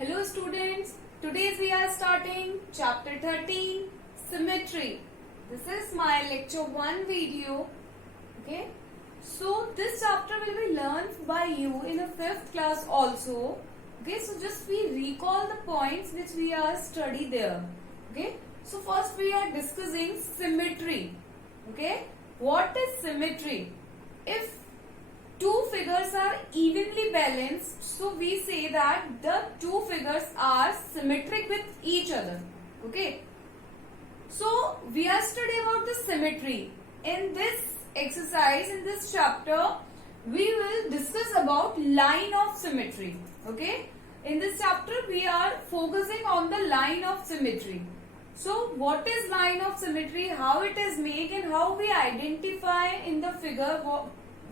Hello students, today we are starting chapter 13 Symmetry. This is my lecture 1 video. Okay, so this chapter will be learned by you in a 5th class also. Okay, so just we recall the points which we are studied there. Okay, so first we are discussing symmetry. Okay, what is symmetry? If two figures are evenly balanced, so we say that the two figures are symmetric with each other. Okay, so we are studying about the symmetry. In this exercise, in this chapter, we will discuss about line of symmetry. Okay, in this chapter we are focusing on the line of symmetry. So what is line of symmetry, how it is made, and how we identify in the figure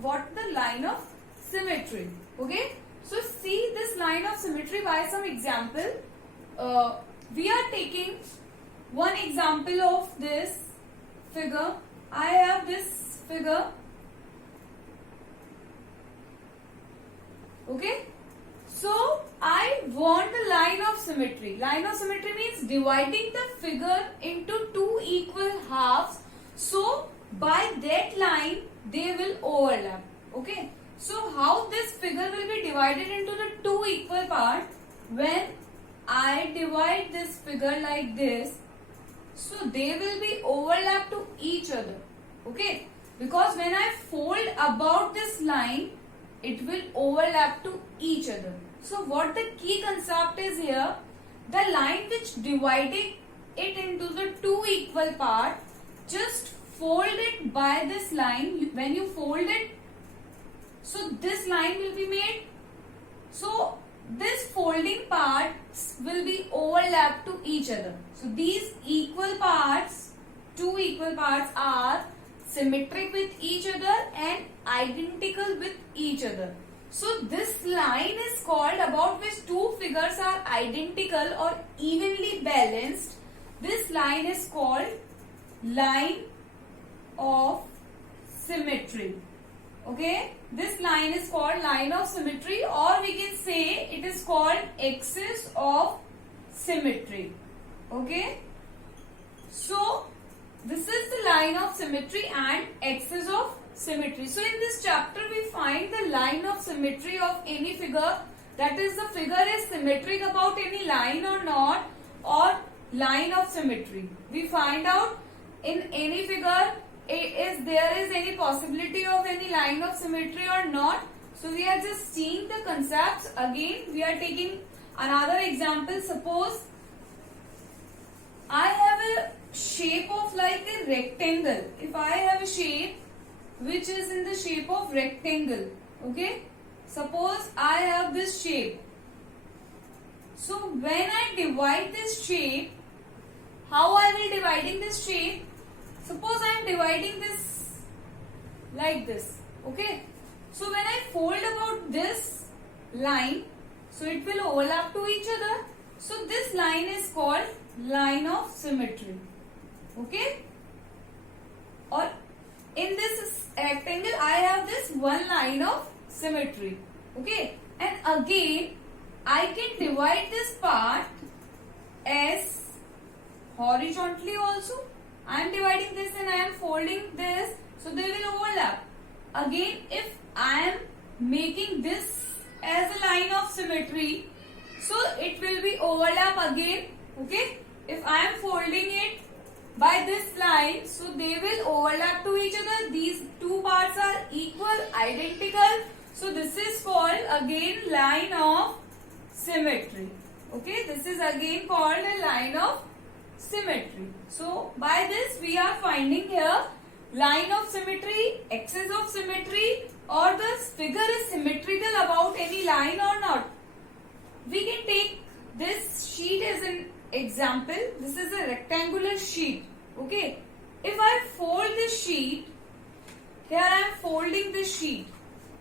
what the line of symmetry. Okay, so see this line of symmetry by some example. We are taking one example of this figure. I have this figure. Okay, so I want the line of symmetry. Line of symmetry means dividing the figure into two equal halves. So by that line they will overlap. Okay, so how this figure will be divided into the two equal parts? When I divide this figure like this, so they will be overlap to each other. Okay, because when I fold about this line, it will overlap to each other. So what the key concept is here, the line which divided it into the two equal parts, just fold it by this line. When you fold it, so this line will be made. So this folding parts will be overlap to each other. So these equal parts, two equal parts are symmetric with each other and identical with each other. So this line is called, about which two figures are identical or evenly balanced. This line is called line of symmetry. Okay, this line is called line of symmetry, or we can say it is called axis of symmetry. Okay, so this is the line of symmetry and axis of symmetry. So in this chapter we find the line of symmetry of any figure, that is the figure is symmetric about any line or not, or line of symmetry. We find out in any figure is there is any possibility of any line of symmetry or not. So we are just seeing the concepts again. We are taking another example. Suppose I have a shape of like a rectangle. If I have a shape which is in the shape of rectangle, okay, suppose I have this shape. So when I divide this shape, how I will dividing this shape? Suppose I am dividing this like this. Okay, so when I fold about this line, so it will overlap to each other. So this line is called line of symmetry. Okay, or in this rectangle I have this one line of symmetry. Okay, and again I can divide this part as horizontally also. I am dividing this and I am folding this, so they will overlap. Again, if I am making this as a line of symmetry, so it will be overlap again. Okay, if I am folding it by this line, so they will overlap to each other. These two parts are equal, identical. So this is called again line of symmetry. Okay, this is again called a line of symmetry. So by this we are finding here line of symmetry, axis of symmetry, or the figure is symmetrical about any line or not. We can take this sheet as an example. This is a rectangular sheet. Okay, if I fold this sheet, here I am folding this sheet.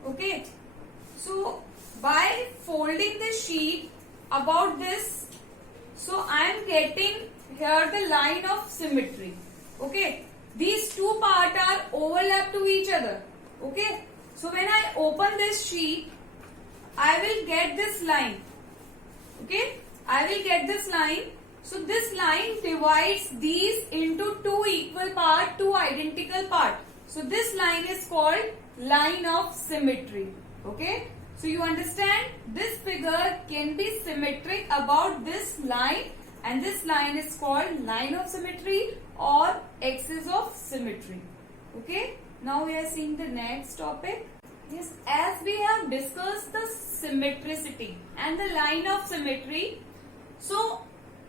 Okay, so by folding this sheet about this, so I am getting here the line of symmetry. Okay, these two parts are overlap to each other. Okay, so when I open this sheet, I will get this line. Okay, I will get this line. So this line divides these into two equal part, two identical part. So this line is called line of symmetry. Okay. So you understand this figure can be symmetric about this line, and this line is called line of symmetry or axis of symmetry. Okay. Now we are seeing the next topic. Yes, as we have discussed the symmetricity and the line of symmetry, so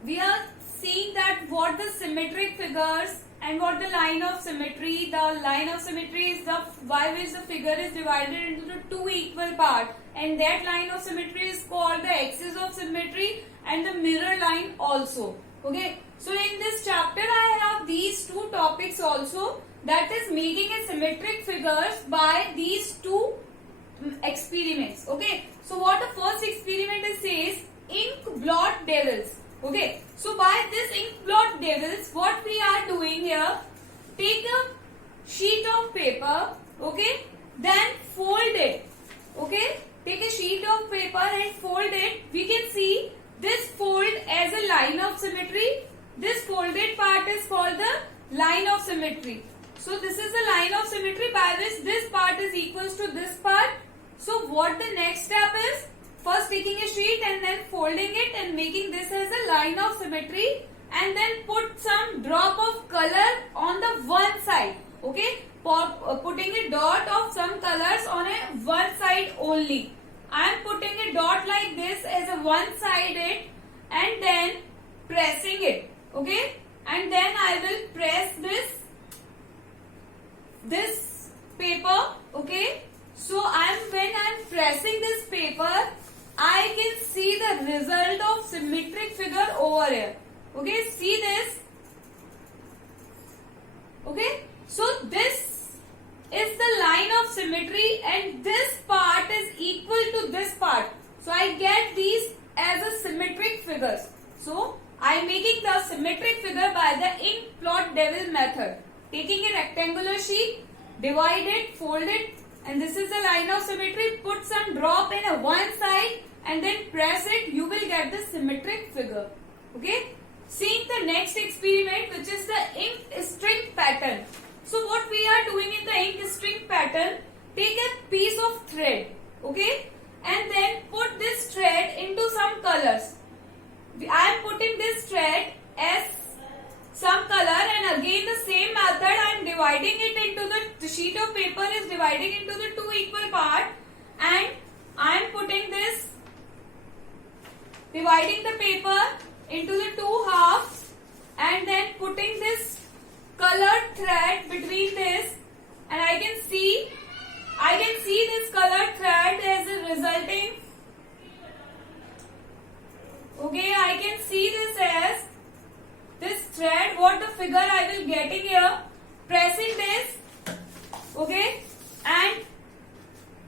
we are seeing that what the symmetric figures and what the line of symmetry. The line of symmetry is the by which the figure is divided into the two equal parts, and that line of symmetry is called the axis of symmetry and the mirror line also. Okay, so in this chapter I have these two topics also, that is making a symmetric figures by these two experiments. Okay, so what the first experiment is says, ink blot devils. Okay, so by this ink blot devils, what we are doing here, take a sheet of paper, okay, then fold it. Okay, take a sheet of paper and fold it. We can see this fold as a line of symmetry. This folded part is called the line of symmetry. So this is the line of symmetry by which this part is equals to this part. So what the next step is? First taking a sheet and then folding it and making this as a line of symmetry, and then put some drop of color on the one side. Okay, putting a dot of some colors on a one side only. I am putting a dot like this as a one sided and then pressing it. Okay, and then I will press this paper. Okay, so when I am pressing this paper, I can see the result of symmetric figure over here. Okay, see this. Okay, so this is the line of symmetry and this part is equal to this part. So I get these as a symmetric figures. So I am making the symmetric figure by the ink blot devil method. Taking a rectangular sheet, divide it, fold it, and this is the line of symmetry. Put some drop in a one side and then press it, you will get the symmetric figure. Okay, seeing the next experiment, which is the ink string pattern. So what we are doing in the ink string pattern, take a piece of thread, okay, and then put this thread into some colors. I am putting this thread as some color, and again the same method, I am dividing it into the sheet of paper is dividing into the two equal parts, and I am putting this, dividing the paper into the two halves, and then putting this colored thread between this, and I can see this colored thread as a resulting. Okay, I can see this as this thread, what the figure I will getting here, pressing this, okay, and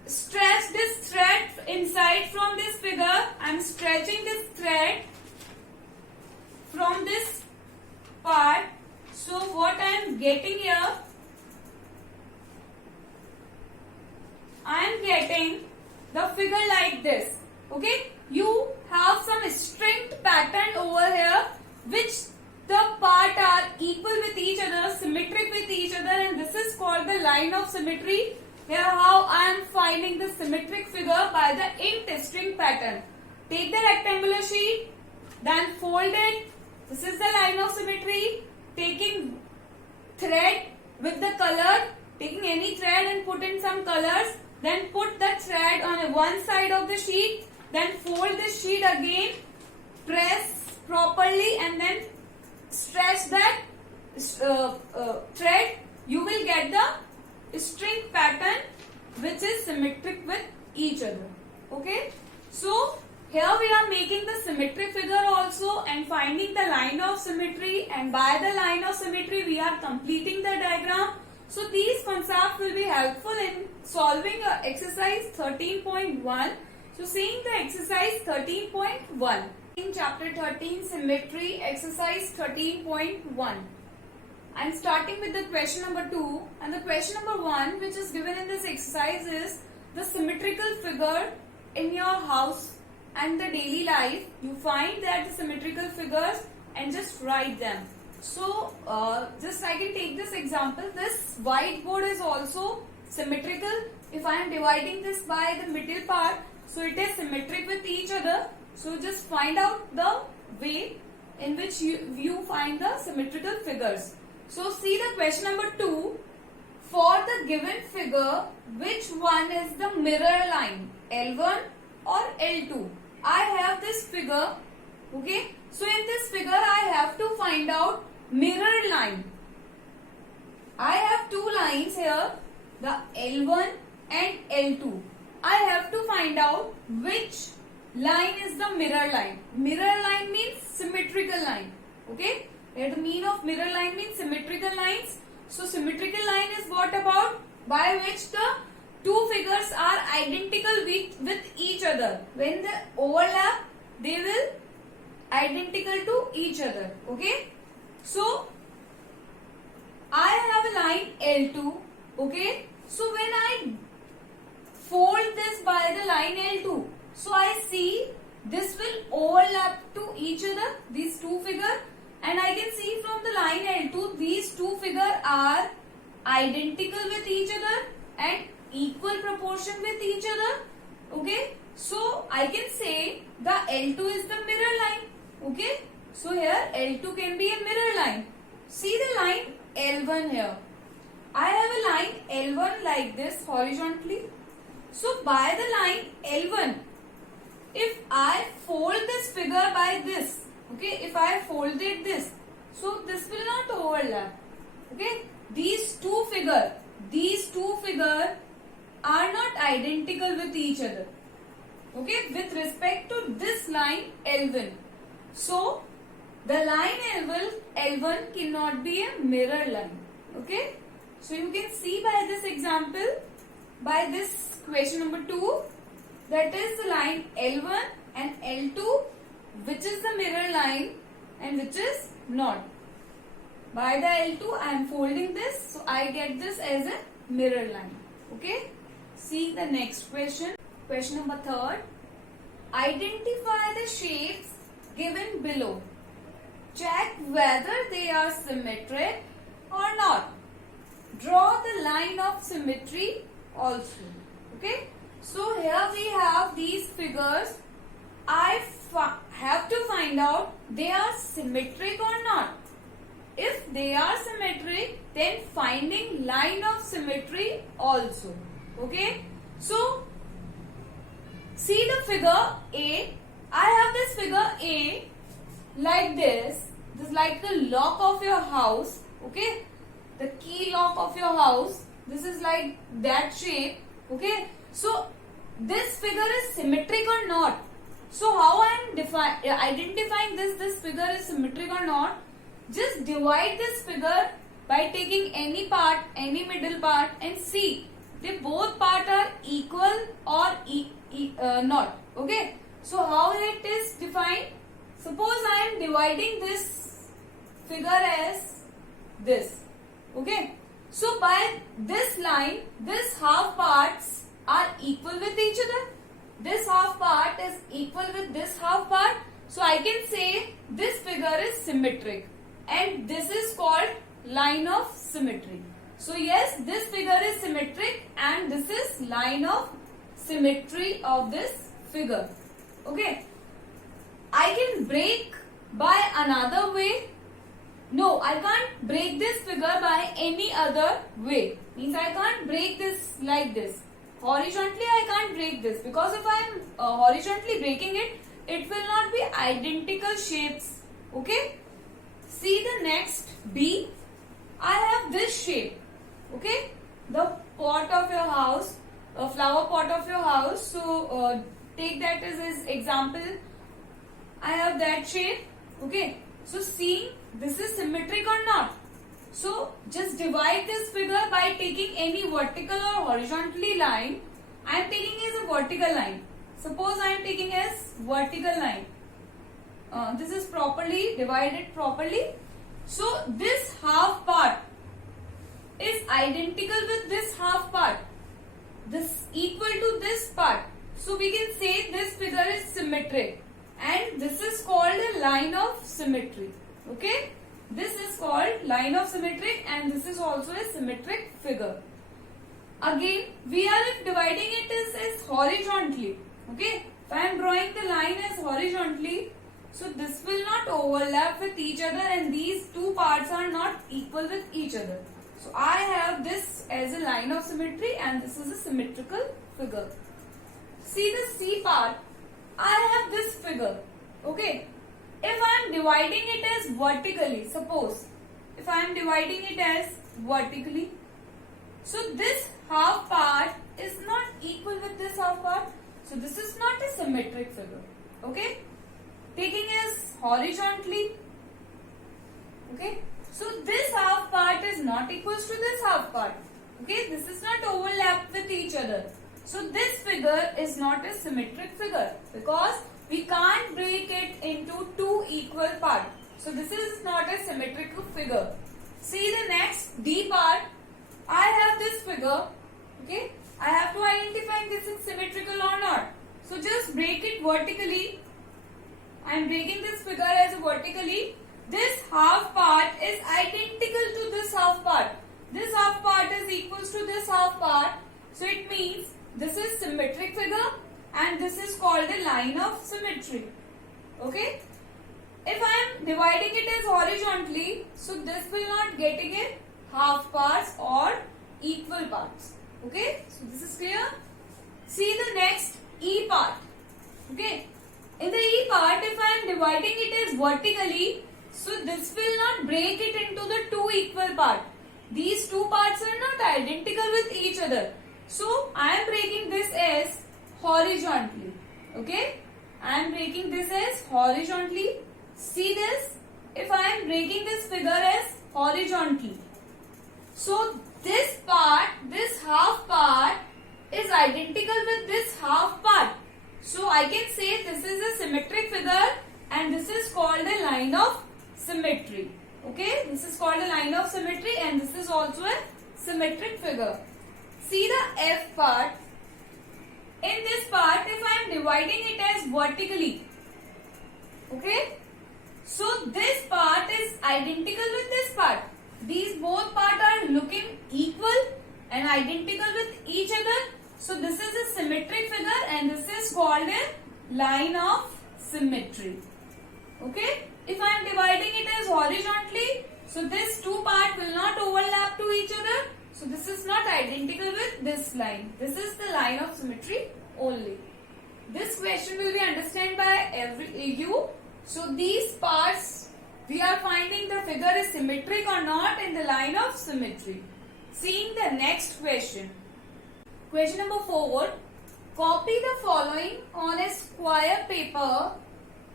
stretch this thread inside from this figure. I am stretching this thread from this part. So what I am getting here, I am getting the figure like this. Okay, you have some string pattern over here, which the part are equal with each other, symmetric with each other, and this is called the line of symmetry. Here how I am finding the symmetric figure by the ink string pattern. Take the rectangular sheet, then fold it. This is the line of symmetry. Taking thread with the color, taking any thread and put in some colors, then put the thread on one side of the sheet, then fold the sheet again, press properly, and then stretch that thread. You will get the string pattern which is symmetric with each other. Okay, so here we are making the symmetric figure also and finding the line of symmetry, and by the line of symmetry we are completing the diagram. So these concepts will be helpful in solving exercise 13.1. So seeing the exercise 13.1. In chapter 13 symmetry, exercise 13.1. I am starting with the question number 2, and the question number 1 which is given in this exercise is the symmetrical figure in your house and the daily life, you find that the symmetrical figures and just write them. So just I can take this example. This whiteboard is also symmetrical. If I am dividing this by the middle part, so it is symmetric with each other. So just find out the way in which you find the symmetrical figures. So see the question number 2. For the given figure, which one is the mirror line, L1 or L2? I have this figure, okay. So in this figure, I have to find out mirror line. I have two lines here, the L1 and L2. I have to find out which line is the mirror line. Mirror line means symmetrical line, okay. The meaning of mirror line means symmetrical lines. So symmetrical line is what about? By which the two figures are identical with each other. When they overlap, they will identical to each other. Okay. So I have a line L2. Okay. So when I fold this by the line L2, so I see this will overlap to each other, these two figures. And I can see from the line L2, these two figures are identical with each other and equal proportion with each other. Okay. So I can say the L2 is the mirror line. Okay. So here L2 can be a mirror line. See the line L1 here. I have a line L1 like this horizontally. So by the line L1, if I fold this figure by this, okay, if I folded this, so this will not overlap. Okay, these two figures are not identical with each other. Okay, with respect to this line L1. So the line L1 cannot be a mirror line. Okay, so you can see by this example, by this question number 2, that is the line L1 and L2, which is the mirror line and which is not. By the L2 I am folding this, so I get this as a mirror line. Okay. See the next question. Question number 3. Identify the shapes given below. Check whether they are symmetric or not. Draw the line of symmetry also. Okay. So here we have these figures. I have to find out they are symmetric or not. If they are symmetric, then finding line of symmetry also. Okay. So see the figure A. I have this figure A like this. This is like the lock of your house. Okay. The key lock of your house. This is like that shape. Okay. So this figure is symmetric or not. So how I am identifying this figure is symmetric or not? Just divide this figure by taking any part, any middle part, and see they both parts are equal or not. Okay. So how it is defined? Suppose I am dividing this figure as this. Okay. So by this line, this half parts are equal with each other. This half part is equal with this half part. So I can say this figure is symmetric. And this is called line of symmetry. So yes, this figure is symmetric and this is line of symmetry of this figure. Okay. I can break by another way. No, I can't break this figure by any other way. Means I can't break this like this. Horizontally I can't break this, because if I am horizontally breaking it, it will not be identical shapes. Okay. See the next B. I have this shape. Okay. The pot of your house, a flower pot of your house. So take that as his example. I have that shape. Okay. So see, this is symmetric or not. So just divide this figure by taking any vertical or horizontally line. I am taking as a vertical line. Suppose I am taking as vertical line. This is properly divided properly. So this half part is identical with this half part. This equal to this part. So we can say this figure is symmetric, and this is called a line of symmetry. Okay, this is called line of symmetry, and this is also a symmetric figure. Again, we are dividing it as horizontally. Okay, if I am drawing the line as horizontally, so this will not overlap with each other, and these two parts are not equal with each other. So I have this as a line of symmetry, and this is a symmetrical figure. See the C part, I have this figure. Okay, if I am dividing it as vertically, suppose if I am dividing it as vertically, so this half part is not equal with this half part. So this is not a symmetric figure. Okay, taking as horizontally. Okay, so this half part is not equals to this half part. Okay, this is not overlapped with each other. So this figure is not a symmetric figure because we can't break it into two equal parts. So this is not a symmetrical figure. See the next D part. I have this figure. Okay, I have to identify if this is symmetrical or not. So just break it vertically. I am breaking this figure as vertically. This half part is identical to this half part. This half part is equals to this half part. So it means this is symmetric figure, and this is called a line of symmetry. Okay. If I am dividing it as horizontally, so this will not getting a half parts or equal parts. Okay. So this is clear. See the next E part. Okay. In the E part, if I am dividing it as vertically, so this will not break it into the two equal parts. These two parts are not identical with each other. So I am breaking this as horizontally. Okay, I am breaking this as horizontally. See this? If I am breaking this figure as horizontally, so this part, this half part is identical with this half part. So I can say this is a symmetric figure, and this is called a line of symmetry. Okay, this is called a line of symmetry, and this is also a symmetric figure. See the F part. In this part, if I am dividing it as vertically, okay, so this part is identical with this part. These both parts are looking equal and identical with each other. So this is a symmetric figure, and this is called a line of symmetry. Okay, if I am dividing it as horizontally, so this two parts will not overlap to each other. So this is not identical with this line. This is the line of symmetry only. This question will be understood by you. So these parts, we are finding the figure is symmetric or not in the line of symmetry. Seeing the next question. Question number 4. Copy the following on a square paper.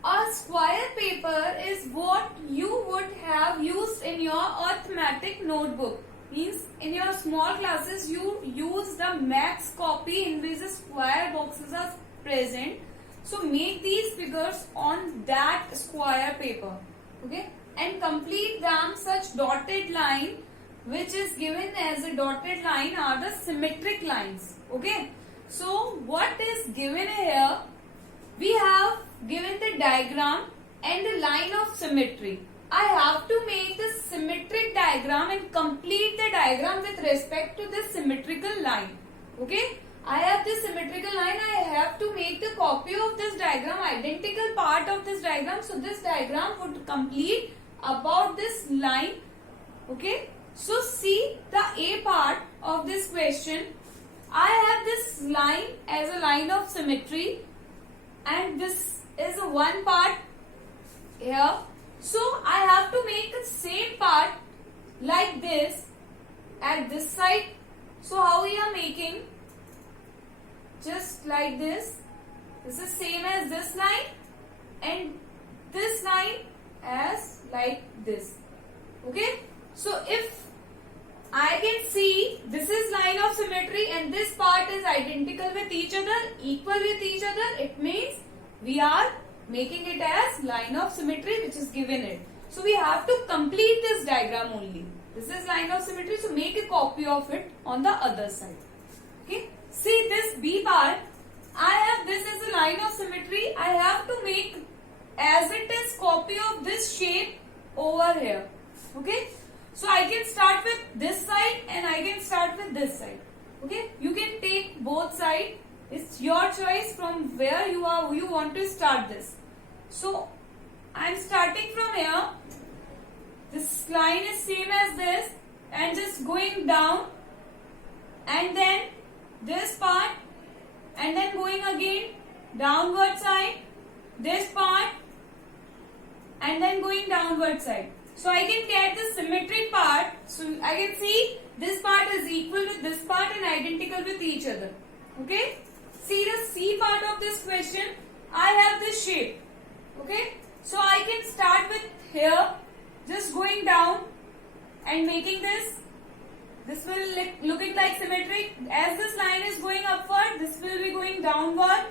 A square paper is what you would have used in your arithmetic notebook. Means in your small classes you use the max copy in which the square boxes are present. So make these figures on that square paper. Okay, and complete them such dotted line which is given as a dotted line are the symmetric lines. Okay, so what is given here? We have given the diagram and the line of symmetry. I have to make the symmetric diagram and complete the diagram with respect to this symmetrical line. Okay, I have this symmetrical line. I have to make the copy of this diagram, identical part of this diagram. So this diagram would complete about this line. Okay, so see the A part of this question. I have this line as a line of symmetry, and this is a one part here. So I have to make the same part like this at this side. So how we are making? Just like this. This is same as this line, and this line as like this. Okay. So if I can see this is line of symmetry and this part is identical with each other, equal with each other, it means we are making it as line of symmetry which is given it. So we have to complete this diagram only. This is line of symmetry, so make a copy of it on the other side. Okay. See this B part, I have this as a line of symmetry. I have to make as it is copy of this shape over here. Okay. So I can start with this side and I can start with this side. Okay. You can take both sides. It's your choice from where you want to start this. So I am starting from here. This line is same as this and just going down and then this part and then going again downward side, this part and then going downward side. So I can get the symmetric part. So I can see this part is equal with this part and identical with each other. Okay. See the C part of this question. I have this shape. Okay. So I can start with here, just going down and making this. This will looking like symmetric. As this line is going upward, this will be going downward.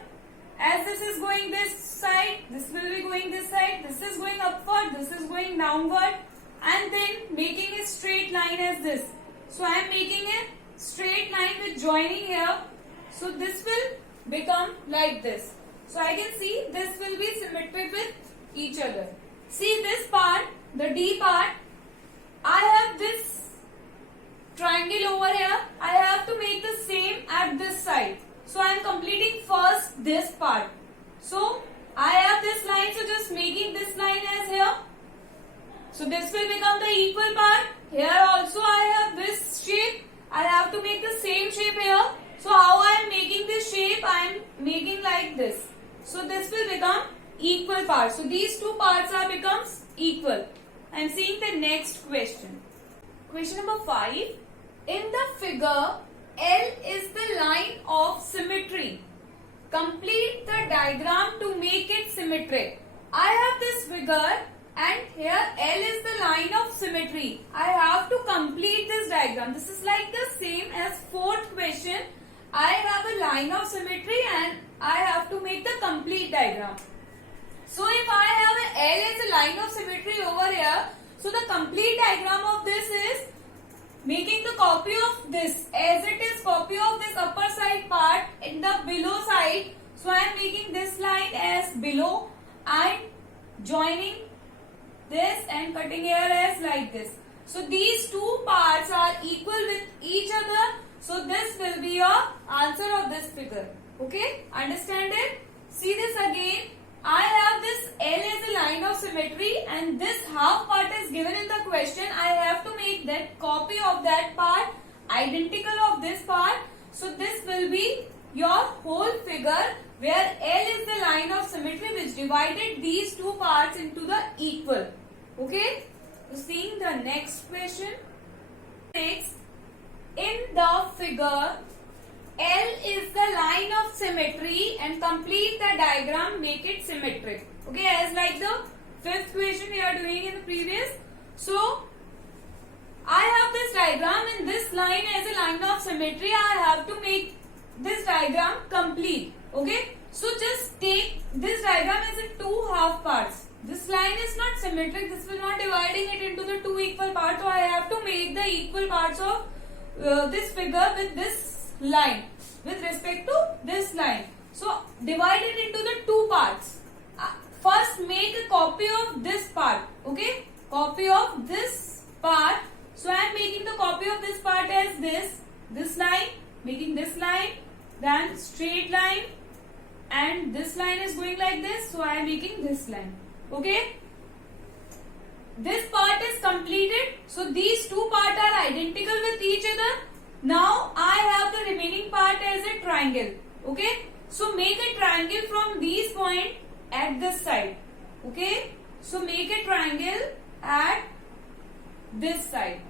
As this is going this side, this will be going this side. This is going upward, this is going downward. And then making a straight line as this. So I am making a straight line with joining here. So this will become like this. So I can see this will be symmetric with each other. See this part, the D part. I have this triangle over here. I have to make the same at this side. So I am completing first this part. So I have this line, so just making this line as here. So this will become the equal part. Here also I have this shape. I have to make the same shape here. So how I am making this shape? I am making like this. So this will become equal part. So these two parts are becomes equal. I am seeing the next question. Question number 5. In the figure, L is the line of symmetry. Complete the diagram to make it symmetric. I have this figure and here L is the line of symmetry. I have to complete this diagram. This is like the same as fourth question. I have a line of symmetry and I have to make the complete diagram. So if I have a L as a line of symmetry over here, so the complete diagram of this is making the copy of this as it is copy of this upper side part in the below side. So I am making this line as below and joining this and cutting here as like this. So these two parts are equal with each other. So this will be your answer of this figure. Okay, understand it? See this again. I have this L as a line of symmetry and this half part is given in the question. I have to make that copy of that part identical of this part. So this will be your whole figure where L is the line of symmetry which divided these two parts into the equal. Okay. So seeing the next question. 6. In the figure, L is the line of symmetry and complete the diagram, make it symmetric. Okay, as like the fifth question we are doing in the previous. So, I have this diagram and this line as a line of symmetry. I have to make this diagram complete. Okay, so just take this diagram as a two half parts. This line is not symmetric. This will not dividing it into the two equal parts. So, I have to make the equal parts of this figure with this line with respect to this line. So divide it into the two parts. First make a copy of this part. Okay, copy of this part. So I am making the copy of this part as this line, making this line, then straight line, and this line is going like this. So I am making this line. Okay, this part is completed. So these two parts are identical with each other. Now I have the remaining part as a triangle. Okay. So make a triangle from these points at this side. Okay. So make a triangle at this side.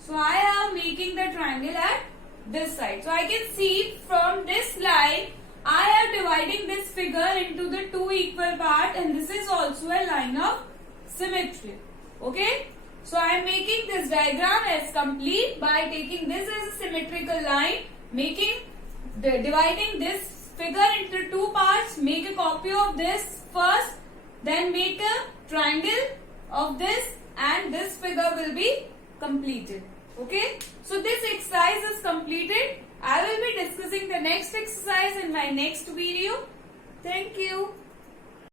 So I am making the triangle at this side. So I can see from this line I am dividing this figure into the two equal parts and this is also a line of symmetry. Okay. So I am making this diagram as complete by taking this as a symmetrical line, dividing this figure into two parts, make a copy of this first, then make a triangle of this and this figure will be completed. Okay. So this exercise is completed. I will be discussing the next exercise in my next video. Thank you.